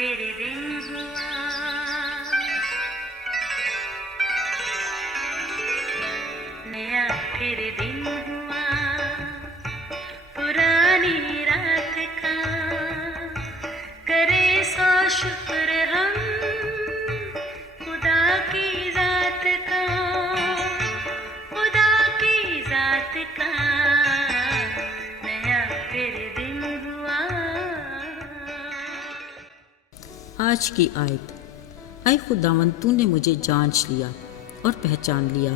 फिर दिन हुआ, नया फिर दिन हुआ, पुरानी रात का करे सो शुक्र हम खुदा की जात का, खुदा की जात का, नया फिर दिन हुआ। आज की आयत। ऐ खुदावंद, तूने मुझे जांच लिया और पहचान लिया।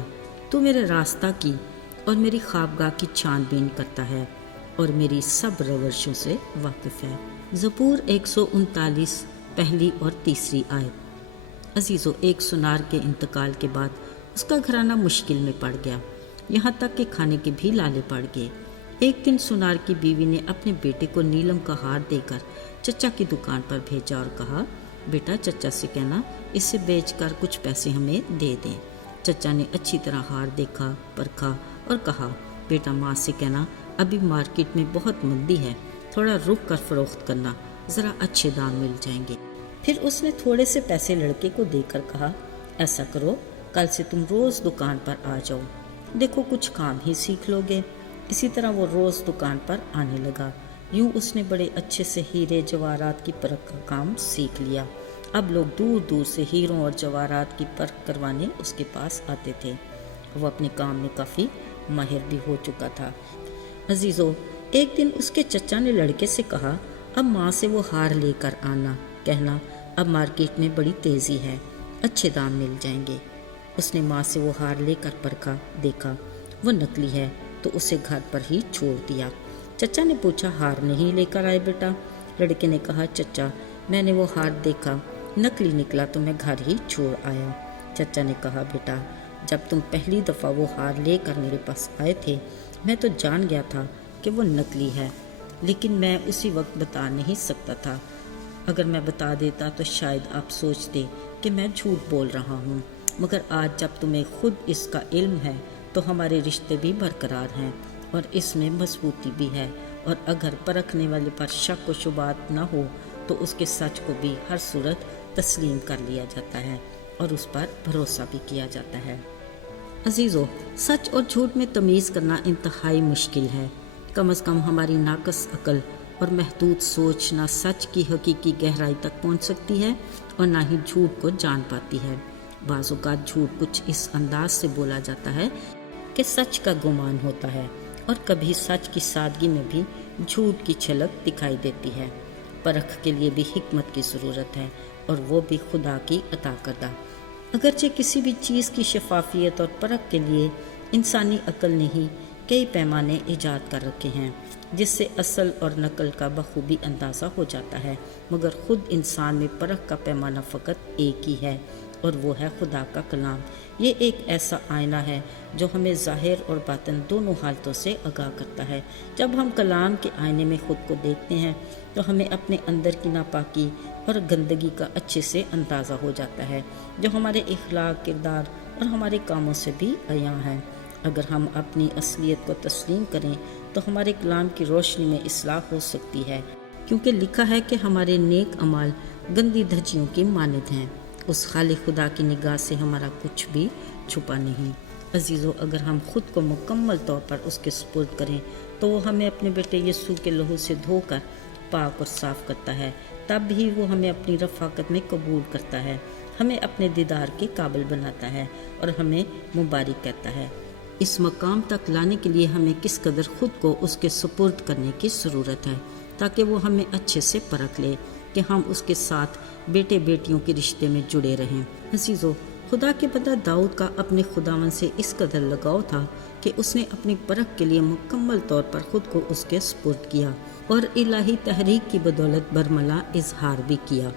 तू मेरे रास्ता की और मेरी ख्वाबगाह की छानबीन करता है और मेरी सब रवशों से वाकिफ है। ज़बूर 139 पहली और तीसरी आयत। अजीज़ों, एक सुनार के इंतकाल के बाद उसका घराना मुश्किल में पड़ गया, यहाँ तक कि खाने के भी लाले पड़ गए। एक दिन सुनार की बीवी ने अपने बेटे को नीलम का हार देकर चचा की दुकान पर भेजा और कहा, बेटा चचा से कहना इसे बेचकर कुछ पैसे हमें दे दें। चचा ने अच्छी तरह हार देखा, परखा और कहा, बेटा माँ से कहना अभी मार्केट में बहुत मंदी है, थोड़ा रुक कर फरोख्त करना, ज़रा अच्छे दाम मिल जाएंगे। फिर उसने थोड़े से पैसे लड़के को देकर कहा, ऐसा करो कल से तुम रोज़ दुकान पर आ जाओ, देखो कुछ काम ही सीख लोगे। इसी तरह वो रोज़ दुकान पर आने लगा। यूँ उसने बड़े अच्छे से हीरे जवाहरात की परख का काम सीख लिया। अब लोग दूर दूर से हीरों और जवाहरात की परख करवाने उसके पास आते थे। वो अपने काम में काफ़ी माहिर भी हो चुका था। अजीज़ों, एक दिन उसके चचा ने लड़के से कहा, अब माँ से वो हार लेकर आना, कहना अब मार्केट में बड़ी तेज़ी है, अच्छे दाम मिल जाएंगे। उसने माँ से वो हार लेकर परखा, देखा वो नकली है तो उसे घर पर ही छोड़ दिया। चचा ने पूछा, हार नहीं लेकर आए बेटा? लड़के ने कहा, चचा मैंने वो हार देखा, नकली निकला तो मैं घर ही छोड़ आया। चचा ने कहा, बेटा जब तुम पहली दफ़ा वो हार लेकर मेरे पास आए थे, मैं तो जान गया था कि वो नकली है, लेकिन मैं उसी वक्त बता नहीं सकता था। अगर मैं बता देता तो शायद आप सोचते कि मैं झूठ बोल रहा हूँ, मगर आज जब तुम्हें खुद इसका इल्म है तो हमारे रिश्ते भी बरकरार हैं और इसमें मजबूती भी है। और अगर परखने वाले पर शक व शुबात न हो तो उसके सच को भी हर सूरत तस्लीम कर लिया जाता है और उस पर भरोसा भी किया जाता है। अजीज़ों, सच और झूठ में तमीज़ करना इंतहाई मुश्किल है। कम अज़ कम हमारी नाकस अकल और महदूद सोच ना सच की हकीकी गहराई तक पहुंच सकती है और ना ही झूठ को जान पाती है। बाज़ औक़ात झूठ कुछ इस अंदाज से बोला जाता है कि सच का गुमान होता है और कभी सच की सादगी में भी झूठ की झलक दिखाई देती है। परख के लिए भी हिकमत की ज़रूरत है और वो भी खुदा की अता करदा। अगरचे किसी भी चीज़ की शफाफियत और परख के लिए इंसानी अकल ने ही कई पैमाने ईजाद कर रखे हैं जिससे असल और नकल का बखूबी अंदाज़ा हो जाता है, मगर ख़ुद इंसान में परख का पैमाना फ़कत एक ही है और वो है खुदा का कलाम। ये एक ऐसा आईना है जो हमें ज़ाहिर और बातिन दोनों हालतों से आगाह करता है। जब हम कलाम के आईने में ख़ुद को देखते हैं तो हमें अपने अंदर की नापाकी और गंदगी का अच्छे से अंदाज़ा हो जाता है, जो हमारे इखलाक, किरदार और हमारे कामों से भी अयां है। अगर हम अपनी असलियत को तस्लीम करें तो हमारे कलाम की रोशनी में इस्लाह हो सकती है, क्योंकि लिखा है कि हमारे नेक अमाल गंदी धज्जियों की मानद हैं। उस खालिक खुदा की निगाह से हमारा कुछ भी छुपा नहीं। अजीज़ों, अगर हम ख़ुद को मुकम्मल तौर पर उसके सुपुर्द करें तो वो हमें अपने बेटे यीशु के लहू से धोकर पाक और साफ़ करता है, तब भी वो हमें अपनी रफ़ाकत में कबूल करता है, हमें अपने दीदार के काबिल बनाता है और हमें मुबारक कहता है। इस मकाम तक लाने के लिए हमें किस कदर ख़ुद को उसके सुपुर्द करने की ज़रूरत है, ताकि वो हमें अच्छे से परख ले कि हम उसके साथ बेटे बेटियों के रिश्ते में जुड़े रहें। अजीज़ों, खुदा के बंदा दाऊद का अपने खुदावन से इस कदर लगाव था कि उसने अपनी परख के लिए मुकम्मल तौर पर ख़ुद को उसके सुपुर्द किया और इलाही तहरीक की बदौलत बरमला इजहार भी किया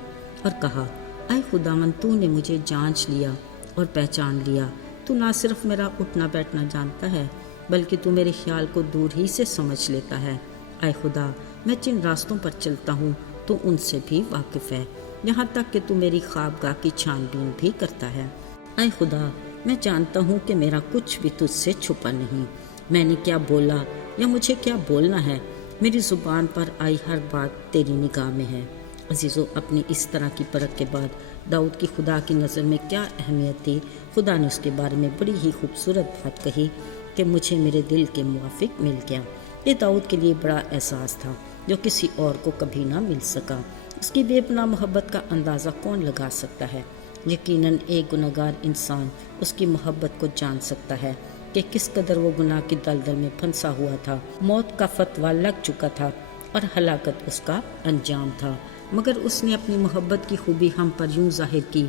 और कहा, ऐ खुदावन, तूने मुझे जांच लिया और पहचान लिया। तू ना सिर्फ मेरा उठना बैठना जानता है, बल्कि तू मेरे ख्याल को दूर ही से समझ लेता है। ऐ खुदा, मैं जिन रास्तों पर चलता हूँ तो उनसे भी वाकिफ़ है, यहाँ तक कि तू मेरी ख्वाबगाह की छानबीन भी करता है। ऐ खुदा, मैं जानता हूँ कि मेरा कुछ भी तुझसे छुपा नहीं। मैंने क्या बोला या मुझे क्या बोलना है, मेरी ज़ुबान पर आई हर बात तेरी निगाह में है। عزیزو، اپنی اس طرح کی پرکھ کے بعد داؤد کی خدا کی نظر میں کیا اہمیت تھی؟ خدا نے اس کے بارے میں بڑی ہی خوبصورت بات کہی کہ مجھے میرے دل کے موافق مل گیا۔ یہ داؤد کے لیے بڑا احساس تھا جو کسی اور کو کبھی نہ مل سکا۔ اس کی بے پناہ محبت کا اندازہ کون لگا سکتا ہے؟ یقیناً ایک گناہگار انسان اس کی محبت کو جان سکتا ہے کہ کس قدر وہ گناہ کی دلدل میں پھنسا ہوا تھا۔ موت کا فتویٰ لگ چکا تھا اور ہلاکت اس کا انجام تھا، مگر اس نے اپنی محبت کی خوبی ہم پر یوں ظاہر کی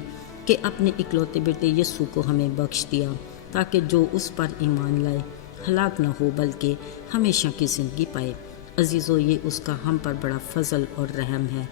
کہ اپنے اکلوتے بیٹے یسوع کو ہمیں بخش دیا تاکہ جو اس پر ایمان لائے ہلاک نہ ہو بلکہ ہمیشہ کی زندگی پائے۔ عزیزو، یہ اس کا ہم پر بڑا فضل اور رحم ہے۔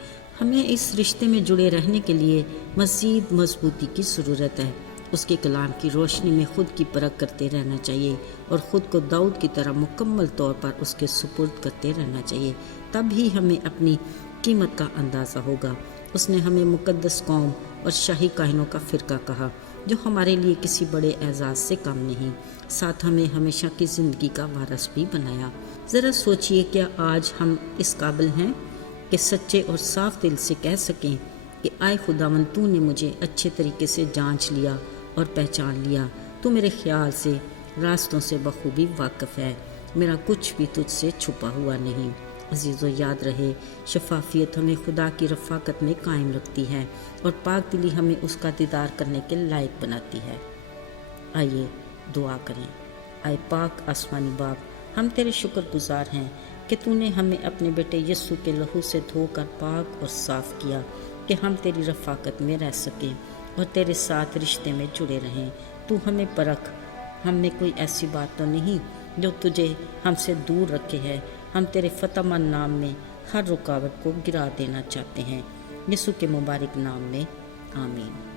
ہمیں اس رشتے میں جڑے رہنے کے لیے مزید مضبوطی کی ضرورت ہے۔ اس کے کلام کی روشنی میں خود کی پرکھ کرتے رہنا چاہیے اور خود کو داؤد کی طرح مکمل طور پر اس کے سپرد کرتے رہنا چاہیے، تب ہی ہمیں اپنی قیمت کا اندازہ ہوگا۔ اس نے ہمیں مقدس قوم اور شاہی کاہنوں کا فرقہ کہا جو ہمارے لیے کسی بڑے اعزاز سے کم نہیں، ساتھ ہمیں ہمیشہ کی زندگی کا وارث بھی بنایا۔ ذرا سوچئے، کیا آج ہم اس قابل ہیں کہ سچے اور صاف دل سے کہہ سکیں کہ آئے خداوند، تو نے مجھے اچھے طریقے سے جانچ لیا اور پہچان لیا، تو میرے خیال سے راستوں سے بخوبی واقف ہے، میرا کچھ بھی تجھ سے چھپا ہوا نہیں۔ عزیزو، یاد رہے، شفافیت ہمیں خدا کی رفاقت میں قائم رکھتی ہے اور پاک دلی ہمیں اس کا دیدار کرنے کے لائق بناتی ہے۔ آئیے دعا کریں۔ آئے پاک آسمانی باپ، ہم تیرے شکر گزار ہیں کہ تو نے ہمیں اپنے بیٹے یسوع کے لہو سے دھو کر پاک اور صاف کیا کہ ہم تیری رفاقت میں رہ سکیں اور تیرے ساتھ رشتے میں جڑے رہیں۔ تو ہمیں پرکھ، ہم میں کوئی ایسی بات تو نہیں جو تجھے ہم سے دور رکھے ہے۔ ہم تیرے فتح مند نام میں ہر رکاوٹ کو گرا دینا چاہتے ہیں، یسوع کے مبارک نام میں، آمین۔